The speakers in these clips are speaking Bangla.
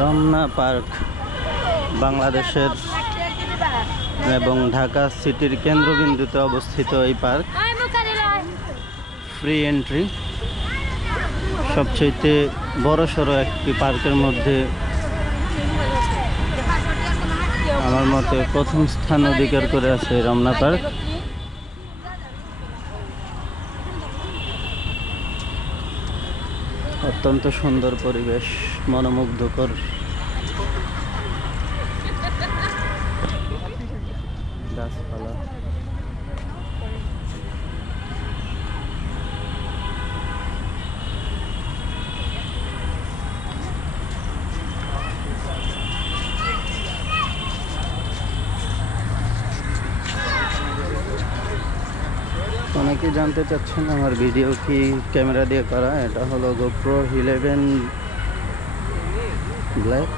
রমনা পার্ক বাংলাদেশের এবং ঢাকা সিটির কেন্দ্রবিন্দুতে অবস্থিত এই পার্ক। ফ্রি এন্ট্রি, সবচেয়ে বড়সড় একটি পার্কের মধ্যে আমার মতে প্রথম স্থান অধিকার করে আছে রমনা পার্ক। অত্যন্ত সুন্দর পরিবেশ, মনোমুগ্ধকর। গাছপালা, অনেকেই জানতে চাচ্ছেন আমার ভিডিও কি ক্যামেরা দিয়ে করা। এটা হলো GoPro 11 black,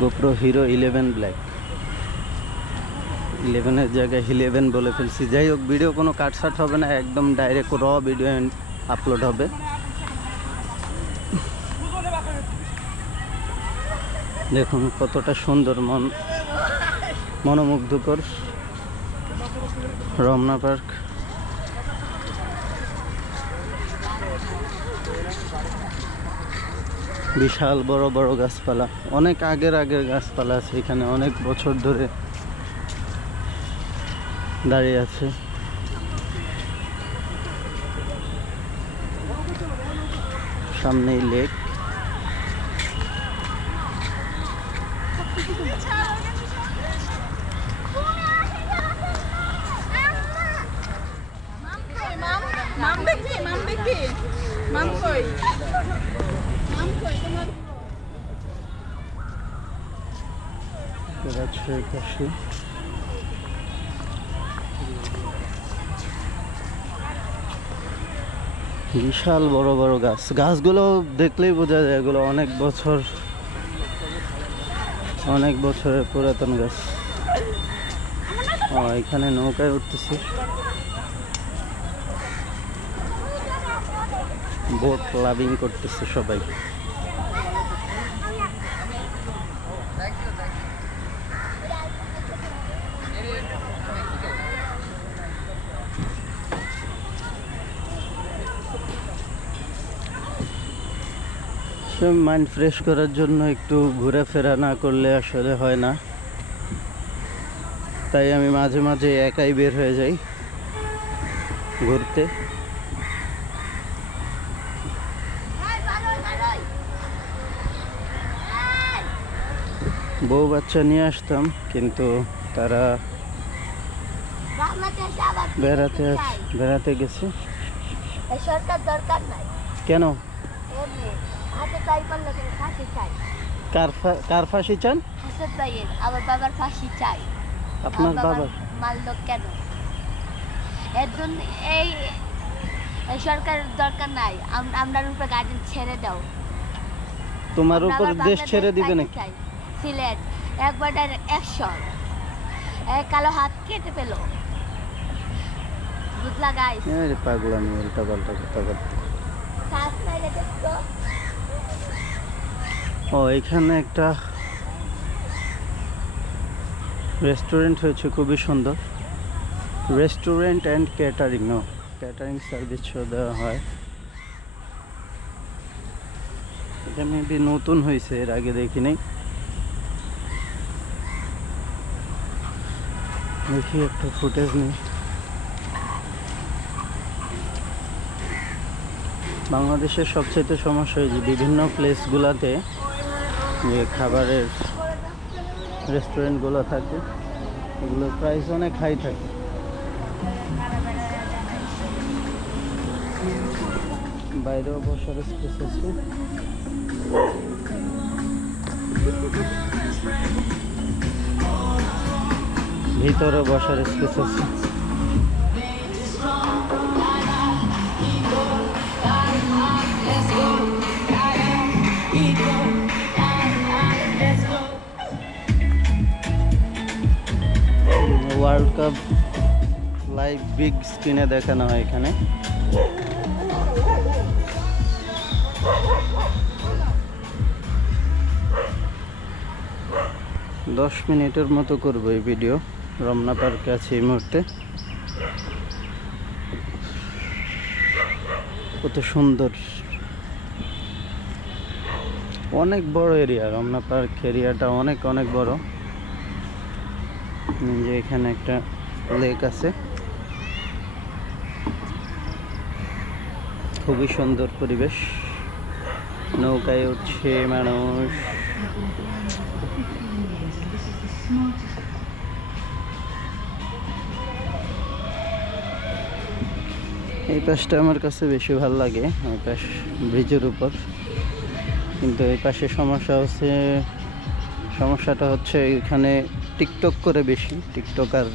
GoPro Hero 11 black. 11-এর জায়গায় 11 বলে ফেলছি। যাই হোক, ভিডিও কোনো কাটসাট হবে না, একদম ডাইরেক্ট র ভিডিও আপলোড হবে। দেখুন কতটা সুন্দর, মনোমুগ্ধকর রমনা পার্ক। বিশাল বড় বড় গাছপালা, অনেক আগের গাছপালা আছে এখানে, অনেক বছর ধরে দাঁড়িয়ে আছে। সামনেই লেক। বিশাল বড় বড় গাছ, গাছগুলো দেখলেই বোঝা যায় এগুলো অনেক বছরের পুরাতন গাছ। এখানে নৌকায় উঠতেছে, বোট লাভিং করতেছে সবাই। মাইন্ড ফ্রেশ করার জন্য একটু ঘোরাফেরা না করলে আসলে হয় না, তাই আমি মাঝে মাঝে একাই বের হয়ে যাই ঘুরতে। বউ বাচ্চা নিয়ে আসতাম, কিন্তু তারা বেড়াতে গেছে। সরকার দরকার নাই কেন? কার ফাঁসি চান? আমার বাবার ফাঁসি চাই। আপনার বাবা মারলো কেন? এর জন্য এই সরকার দরকার নাই, আমরার উপরে গার্জেন ছেড়ে দাও। তোমার উপর দেশ ছেড়ে দিবে নাকি? সিলেট একবার অ্যাকশন, কালো হাত কেটে পেলো, বুঝলা গাইস? পাগলামি, উল্টা পাল্টা কথা বলতে। এখানে একটা রেস্টুরেন্ট হয়েছে, খুবই সুন্দর। রেস্টুরেন্ট অ্যান্ড ক্যাটারিং সার্ভিস দেওয়া হয়। এটা মেবি নতুন হয়েছে, এর আগে দেখিনি। দেখি একটা ফুটেজ নিই। বাংলাদেশের সবচেয়ে সমস্যা হয়েছে বিভিন্ন প্লেসগুলোতে যে খাবারের রেস্টুরেন্টগুলো থাকে, এগুলোর প্রাইস অনেক হাই থাকে। বাইরেও বসার স্পেস আছে। ভিতরে বসার স্পেস আছে। ওয়ার্ল্ড কাপ লাইভ বিগ স্ক্রিনে দেখানো হয় এখানে। 10 মিনিটের মতো করব এই ভিডিও। রমনা পার্কে আছি এই মুহূর্তে। কত সুন্দর, অনেক বড় এরিয়া। রমনা পার্ক এরিয়াটা অনেক অনেক বড়। যে এখানে একটা লেক আছে, খুবই সুন্দর পরিবেশ। নৌকায় উঠছে মানুষ। এই পাশটা আমার কাছে বেশি ভালো লাগে, এই পাশ ব্রিজের উপর। কিন্তু এই পাশে সমস্যাটা হচ্ছে এখানে টিকটক করে বেশি টিকটকার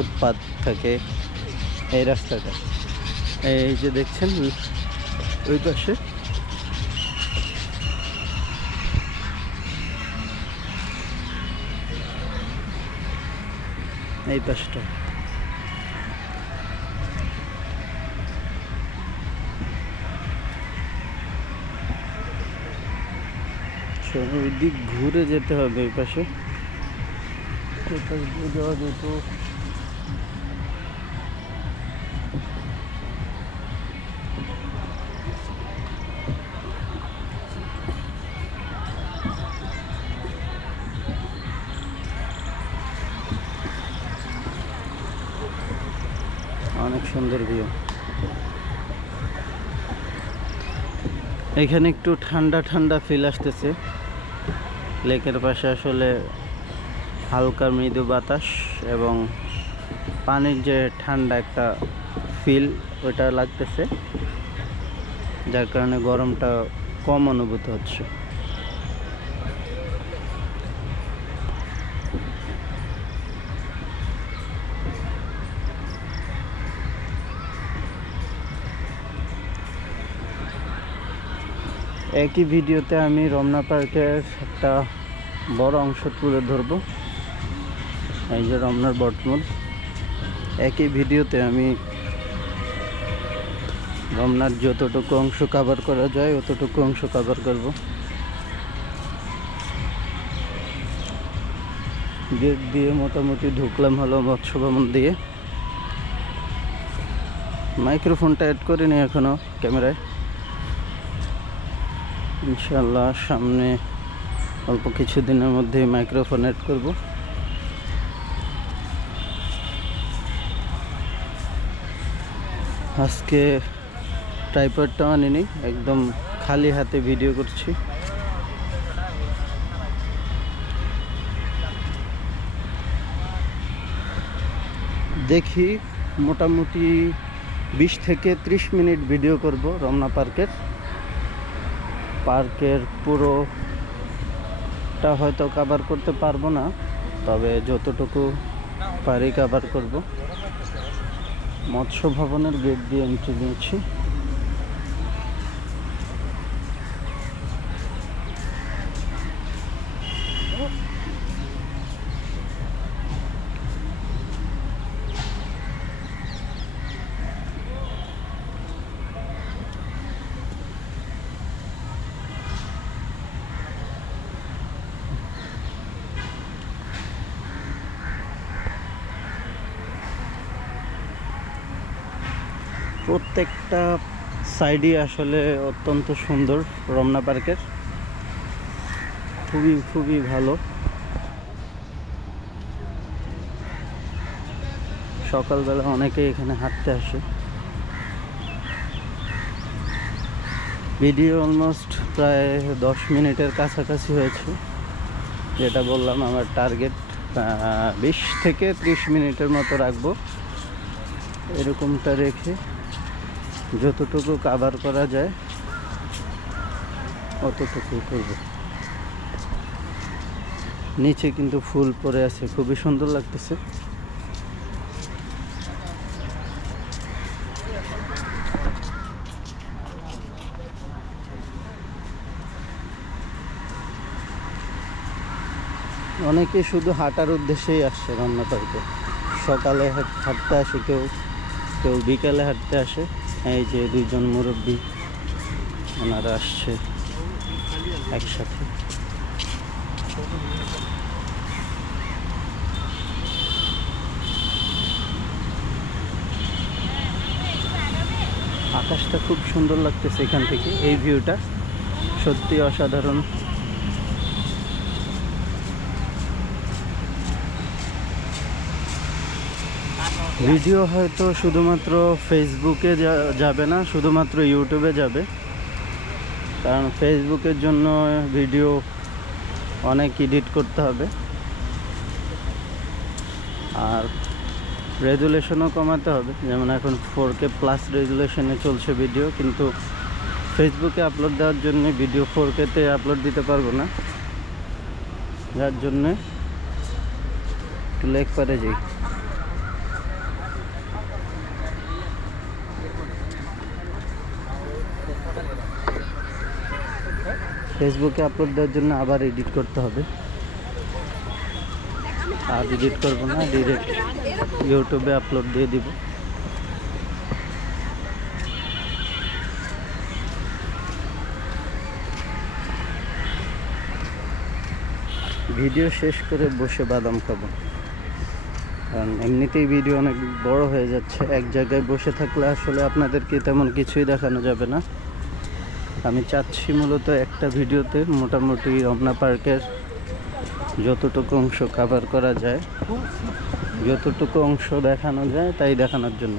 উৎপাত থাকে এই রাস্তাটা। এই যে দেখছেন ওই পাশে এই পাশটা ওই দিক ঘুরে যেতে হবে। এই পাশে ওই পাশ দিয়ে যাওয়া যেত। অনেক সুন্দর ভিউ। এখানে একটু ঠান্ডা ঠান্ডা ফিল আসতেছে। লেকের পাশে আসলে হালকা মৃদু বাতাস এবং পানির যে ঠান্ডা একটা ফিল ওটা লাগতেছে, যার কারণে গরমটা কম অনুভূত হচ্ছে। একই ভিডিওতে আমি রমনা পার্কের একটা বড় অংশ তুলে ধরব। এই যে রমনার বটমূল। একই ভিডিওতে আমি রমনার যতটুকু অংশ কভার করা যায় অতটুকু অংশ কভার করব। গেট দিয়ে মোটামুটি ঢুকলাম হলো মৎস্য ভবন দিয়ে। মাইক্রোফোনটা অ্যাড করিনি এখনো ক্যামেরায়। ইনশাআল্লাহ সামনে অল্প কিছু দিনের মধ্যে মাইক্রোফোন অ্যাড করব। আজকে ট্রাইপডটাও আনিনি, একদম খালি হাতে ভিডিও করছি। দেখি মোটামুটি 20 থেকে 30 মিনিট ভিডিও করব রমনা পার্কের পুরোটা হয়তো কভার করতে পারবো না, তবে যতটুকু পারি কভার করব। মৎস্য ভবনের গেট দিয়ে এন্ট্রি নিয়েছি। প্রত্যেকটা সাইডই আসলে অত্যন্ত সুন্দর রমনা পার্কের, খুবই খুবই ভালো। সকালবেলা অনেকেই এখানে হাঁটতে আসে। ভিডিও অলমোস্ট প্রায় 10 মিনিটের কাছাকাছি হয়েছে। যেটা বললাম আমার টার্গেট 20 থেকে 30 মিনিটের মতো রাখবো। এরকমটা রেখে যতটুকু কভার করা যায় অতটুকু করব। নিচে কিন্তু ফুল পড়ে আছে, খুবই সুন্দর লাগতেছে। অনেকে শুধু হাঁটার উদ্দেশ্যেই আসছে রমনা পার্কে। সকালে হাঁটতে আসে, কেউ কেউ বিকালে হাঁটতে আসে। এই যে দুইজন মুরব্বী ওনারা আসছে একসাথে। আকাশটা খুব সুন্দর লাগতেছে এখান থেকে, এই ভিউটা সত্যি অসাধারণ। ভিডিও হয়তো শুধুমাত্র ফেসবুকে যাবে না, শুধুমাত্র ইউটিউবে যাবে, কারণ ফেসবুকের জন্য ভিডিও অনেক এডিট করতে হবে আর রেজুলেশনও কমাতে হবে। যেমন এখন 4K প্লাস রেজুলেশনে চলছে ভিডিও, কিন্তু ফেসবুকে আপলোড দেওয়ার জন্য ভিডিও 4K-তে আপলোড দিতে পারবো না, যার জন্যে একটু লেগ পারে যাই। ফেসবুকে আপলোড দেওয়ার জন্য আবার এডিট করতে হবে, আর এডিট করবো না, ডিরেক্ট ইউটিউবে আপলোড দিয়ে দিব। ভিডিও শেষ করে বসে বাদাম খাবো, কারণ এমনিতেই ভিডিও অনেক বড় হয়ে যাচ্ছে। এক জায়গায় বসে থাকলে আসলে আপনাদেরকে তেমন কিছুই দেখানো যাবে না। আমি চাচ্ছি মূলত একটা ভিডিওতে মোটামুটি রমনা পার্কের যতটুকু অংশ কভার করা যায়, যতটুকু অংশ দেখানো যায় তাই দেখানোর জন্য।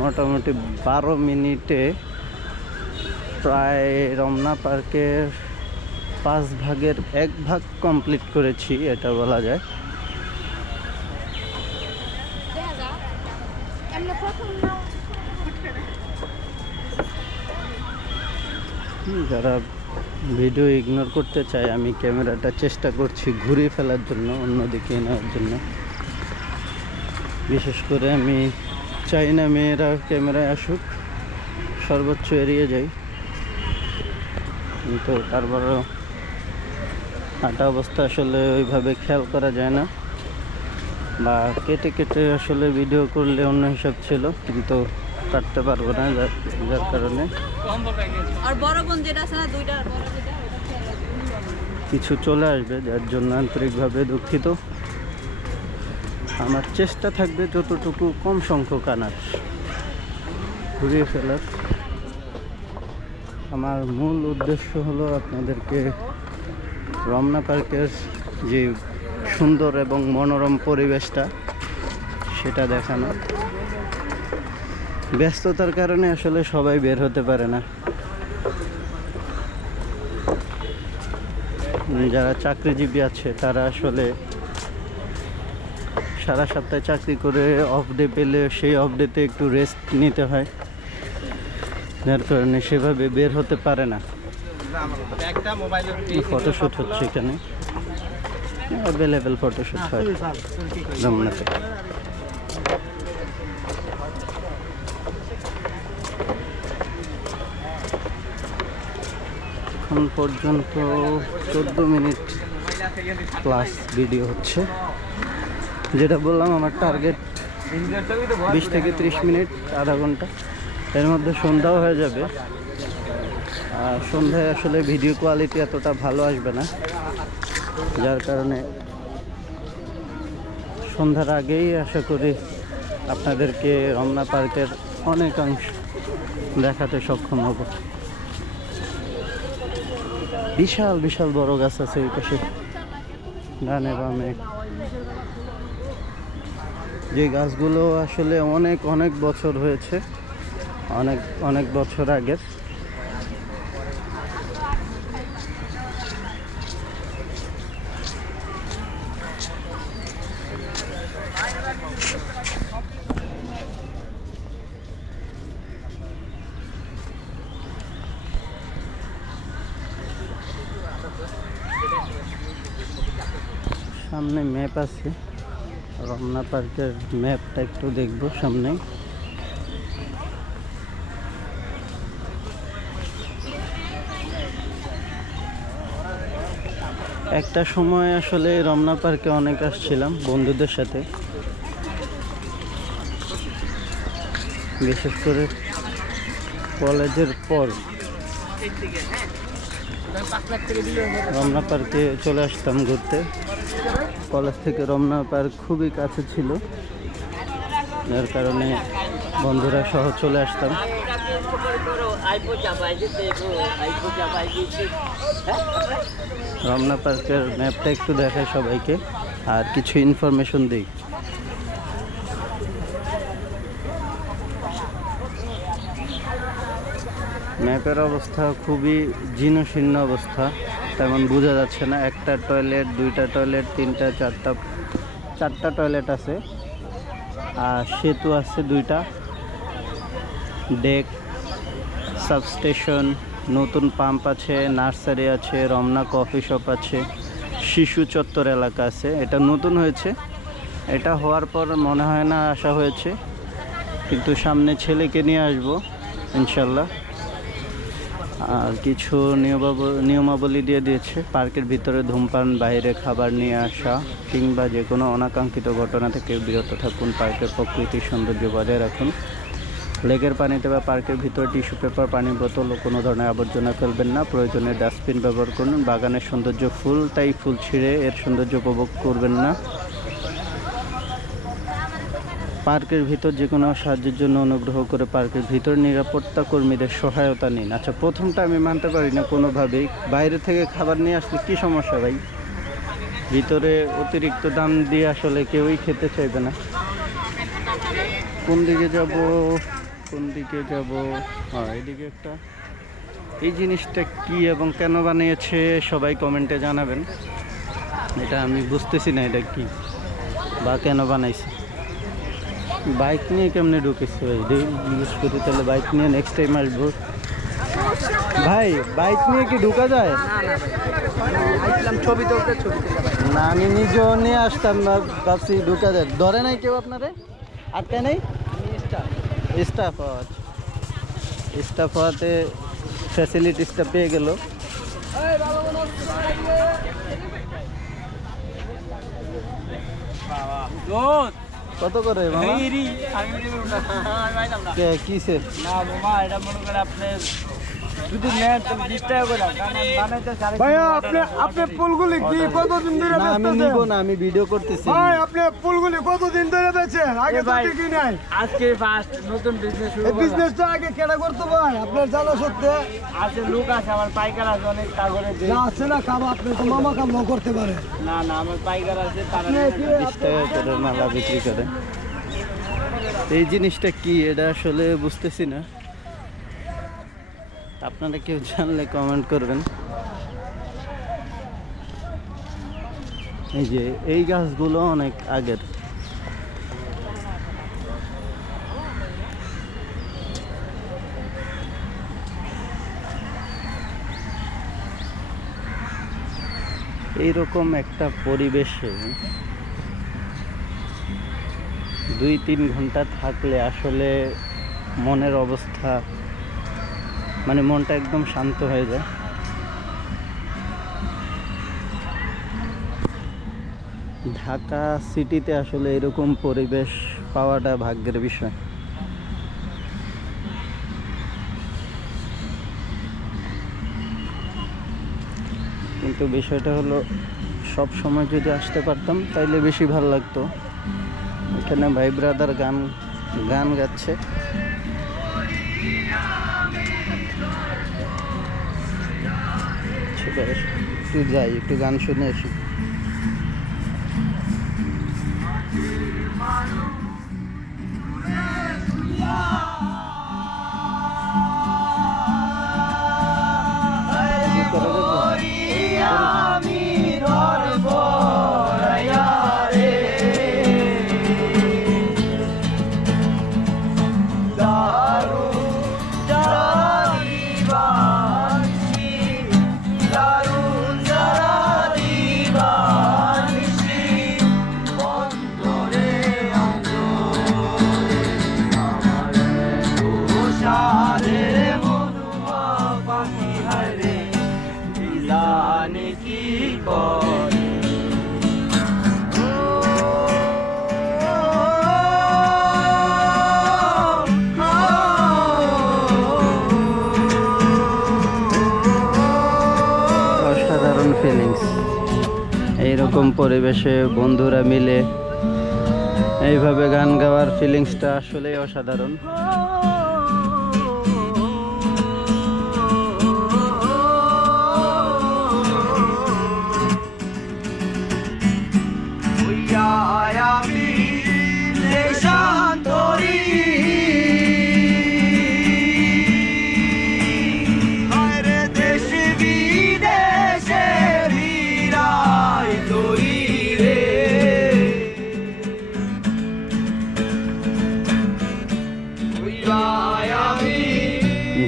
মোটামুটি 12 মিনিটে প্রায় রমনা পার্কের 5 ভাগের 1 ভাগ কমপ্লিট করেছি, এটা বলা যায়। যারা ভিডিও ইগনোর করতে চায়, আমি ক্যামেরাটা চেষ্টা করছি ঘুরিয়ে ফেলার জন্য, অন্যদিকে নেওয়ার জন্য। বিশেষ করে আমি চাই না মেয়েরা ক্যামেরায় আসুক, সর্বোচ্চ এড়িয়ে যাই, কিন্তু তারপরেও হাঁটা অবস্থা আসলে ওইভাবে খেয়াল করা যায় না, বা কেটে কেটে আসলে ভিডিও করলে অন্য হিসাব ছিল, কিন্তু কাটতে পারবো না, যার কারণে কিছু চলে আসবে, যার জন্য আন্তরিকভাবে দুঃখিত। আমার চেষ্টা থাকবে যতটুকু কম সংখ্যক আনার, ঘুরিয়ে ফেলার। আমার মূল উদ্দেশ্য হলো আপনাদেরকে রমনা পার্কের যে সুন্দর এবং মনোরম পরিবেশটা সেটা দেখানো। ব্যস্ততার কারণে আসলে সবাই বের হতে পারে না। যারা চাকরিজীবী আছে তারা আসলে সারা সপ্তাহে চাকরি করে অফ ডে পেলে সেই অফ ডেতে একটু রেস্ট নিতে হয়, যার কারণে সেভাবে বের হতে পারে না। ফটোশ্যুট হচ্ছে এখানে, অ্যাভেলেবেল ফটোশ্যুট হয় রমনাতে। এখন পর্যন্ত 14 মিনিট প্লাস ভিডিও হচ্ছে। যেটা বললাম, আমার টার্গেট 20 থেকে 30 মিনিট, আধা ঘন্টা। এর মধ্যে সন্ধ্যাও হয়ে যাবে, আর সন্ধ্যায় আসলে ভিডিও কোয়ালিটি এতটা ভালো আসবে না, যার কারণে সন্ধ্যার আগেই আশা করি আপনাদেরকে রমনা পার্কের অনেকাংশ দেখাতে সক্ষম হব। বিশাল বিশাল বড় গাছ আছে এই পাশে, ডানে বামে, যে গাছগুলো আসলে অনেক অনেক বছর হয়েছে, অনেক অনেক বছর আগের। সামনে ম্যাপ আছে, রমনা পার্কের ম্যাপটা একটু দেখবো সামনে। একটা সময় আসলে রমনা পার্কে অনেক আসছিলাম বন্ধুদের সাথে, বিশেষ করে কলেজের পর। রমনা পার্কে চলে আসতাম ঘুরতে। কলেজ থেকে রমনা পার্ক খুবই কাছে ছিল, যার কারণে বন্ধুরা সহ চলে আসতাম। রমনা পার্কের ম্যাপটা একটু দেখায় সবাইকে আর কিছু ইনফরমেশন দিই। ম্যাপের অবস্থা খুবই জীর্ণশীর্ণ অবস্থা, তেমন বোঝা যাচ্ছে না। একটা টয়লেট, দুইটা টয়লেট, তিনটা, চারটা টয়লেট আছে, আর সেতু আছে দুইটা, ডেক, সাবস্টেশন, নতুন পাম্প আছে, নার্সারি আছে, রমনা কফি শপ আছে, শিশু চত্বর এলাকা আছে। এটা নতুন হয়েছে, এটা হওয়ার পর মনে হয় না আসা হয়েছে, কিন্তু সামনে ছেলেকে নিয়ে আসবো ইনশাল্লাহ। আর কিছু নিয়মাবলী দিয়ে দিয়েছে, পার্কের ভিতরে ধূমপান, বাইরে খাবার নিয়ে আসা কিংবা যে কোনো অনাকাঙ্ক্ষিত ঘটনা থেকে বিরত থাকুন, পার্কের প্রকৃতির সৌন্দর্য বজায় রাখুন, লেকের পানিতে বা পার্কের ভিতরে টিস্যু পেপার, পানির বোতল ও কোনো ধরনের আবর্জনা ফেলবেন না, প্রয়োজনে ডাস্টবিন ব্যবহার করুন, বাগানের সৌন্দর্য ফুল, তাই ফুল ছিঁড়ে এর সৌন্দর্য উপভোগ করবেন না, পার্কের ভিতর যে কোনো সাহায্যের জন্য অনুগ্রহ করে পার্কের ভিতর নিরাপত্তা কর্মীদের সহায়তা নিন। আচ্ছা, প্রথমটা আমি মানতে পারি না কোনোভাবেই, বাইরে থেকে খাবার নিয়ে আসলে কী সমস্যা ভাই? ভিতরে অতিরিক্ত দাম দিয়ে আসলে কেউই খেতে চাইবে না। কোন দিকে যাব? হ্যাঁ, এদিকে একটা। এই জিনিসটা কি এবং কেন বানিয়েছে সবাই কমেন্টে জানাবেন। এটা আমি বুঝতেছি না এটা কি বা কেন বানাইছে। বাইক নিয়ে কেমনে ঢুকেছে ভাই? জিজ্ঞেস করি তাহলে, বাইক নিয়ে নেক্সট টাইম আসবো। ভাই বাইক নিয়ে কি ঢুকা যায়? ছবি তুলতে না, আমি নিজেও নিয়ে আসতাম, ভাবছি ঢুকা যায়। ধরে নাই কেউ আপনারে? আটকা নেই? স্টাফ হওয়াতে ফ্যাসিলিটিসটা পেয়ে গেল। কত করে মামা? কিসের? ভাইয়া আপনি ফুলগুলি কি কতদিন ধরে না, আমি নিব না, আমি ভিডিও করতেছি। ভাই আপনি ফুলগুলি কতদিন ধরে বেচেন? আগে তো ঠিকই নাই। আজকে ফার্স্ট নতুন বিজনেস শুরু এই বিজনেসটা আগে কেনা করতে ভাই আপনার জানা সত্ত্বে আছে, লোক আছে, আমার পাইকার আছে অনেক কাগরে দেই। না আছে না কাম, আপনি তো মামা কাম করতে পারে। না আমার পাইকার আছে, তারা 20 টাকা করে মালা বিক্রি করে। এই জিনিসটা কি এটা আসলে বুঝতেছি না, আপনারা কেউ জানলে কমেন্ট করবেন। এই যে এই গাছগুলো অনেক আগের। এইরকম একটা পরিবেশে 2-3 ঘন্টা থাকলে আসলে মনের অবস্থা, মানে মনটা একদম শান্ত হয়ে যায়। ঢাকা সিটিতে আসলে এরকম পরিবেশ পাওয়াটা ভাগ্যের বিষয়। কিন্তু বিষয়টা হলো, সব সময় যদি আসতে পারতাম তাইলে বেশি ভালো লাগতো। এখানে ভাই ব্রাদার গান গাচ্ছে। একটু যাই, একটু গান শুনে আসি। এরকম পরিবেশে বন্ধুরা মিলে এইভাবে গান গাওয়ার ফিলিংসটা আসলেই অসাধারণ।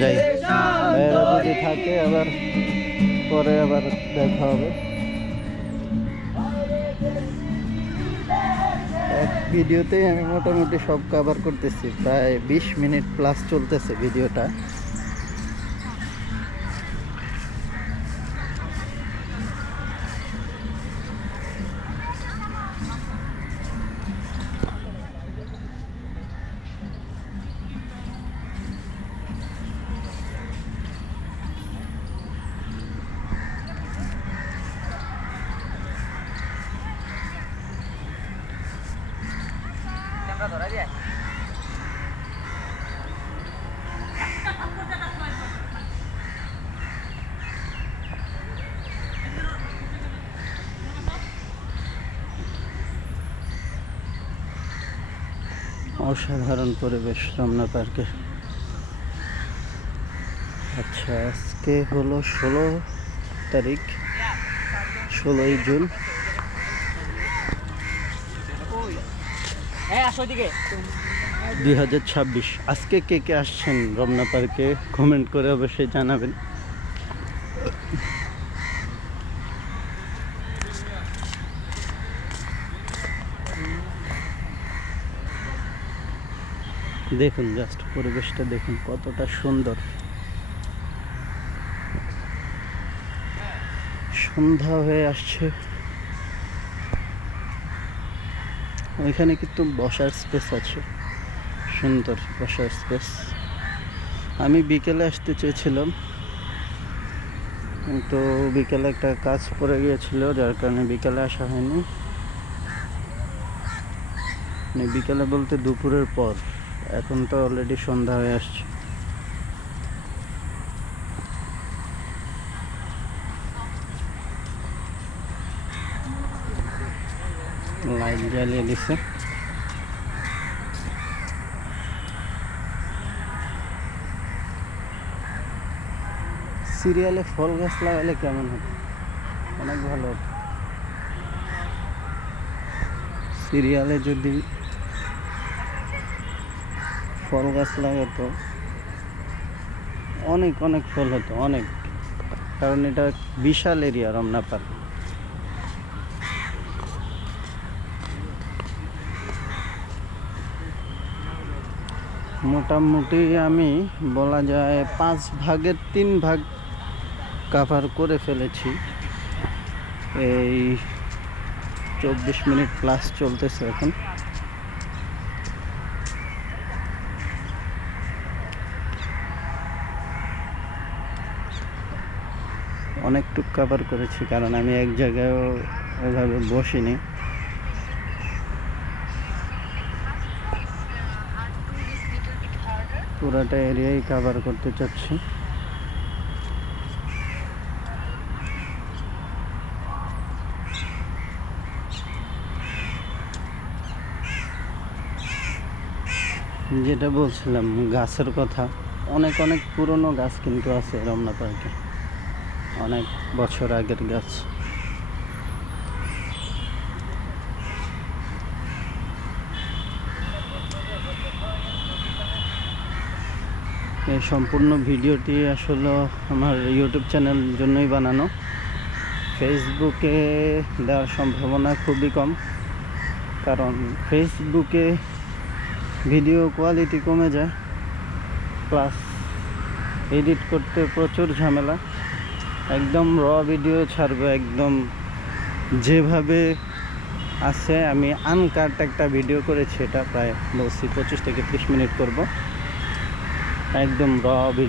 যাই, ভাইয়েরা যদি থাকে আবার পরে আবার দেখা হবে। এক ভিডিওতেই আমি মোটামুটি সব কভার করতেছি, প্রায় 20 মিনিট প্লাস চলতেছে ভিডিওটা। অসাধারণ পরিবেশ রমনা পার্কে। আচ্ছা, আজকে হলো 16 তারিখ, 16ই জুন। ওইদিকে 2026। আজকে কে কে আসছেন রমনা পার্কে কমেন্ট করে অবশ্যই জানাবেন। দেখুন, জাস্ট পরিবেশটা দেখুন কতটা সুন্দর। সন্ধ্যা হয়ে আসছে। ওইখানে কিন্তু বসার স্পেস আছে, সুন্দর বসার স্পেস। আমি বিকেলে আসতে চেয়েছিলাম, কিন্তু বিকেলে একটা কাজ পড়ে গিয়েছিল, যার কারণে বিকেলে আসা হয়নি। মানে বিকেলে বলতে দুপুরের পর, এখন তো অলরেডি সন্ধ্যা হয়ে আসছে। লাইট জ্বালিয়ে দিছে। সিরিয়ালে ফল গাছ লাগালে কেমন হবে? অনেক ভালো হতো। সিরিয়ালে যদি ফল গাছ লাগাতো অনেক অনেক ফল হতো, অনেক। কারণ এটা বিশাল এরিয়া রমনা পার্ক। মোটামুটি আমি বলা যায় 5 ভাগের 3 ভাগ কভার করে ফেলেছি। এই 24 মিনিট প্লাস চলতেছে এখন। অনেকটুকু কভার করেছি, কারণ আমি এক জায়গায়ও ওইভাবে বসিনি। পুরাটা এরিয়াই কভার করতে চাচ্ছি। যেটা বলছিলাম গাছের কথা, অনেক অনেক পুরনো গাছ কিন্তু আছে রমনা পার্কে, অনেক বছর আগের গাছ। এই সম্পূর্ণ ভিডিওটি আসলে আমার ইউটিউব চ্যানেল জন্যই বানানো। ফেসবুকে দেওয়ার সম্ভাবনা খুবই কম, কারণ ফেসবুকে ভিডিও কোয়ালিটি কমে যায়, প্লাস এডিট করতে প্রচুর ঝামেলা। একদম র ভিডিও ছাড়বো, একদম যেভাবে আছে। আমি আনকাট একটা ভিডিও করেছি, এটা প্রায় বলছি 25 থেকে 30 মিনিট করব, একদম র ভিডিও।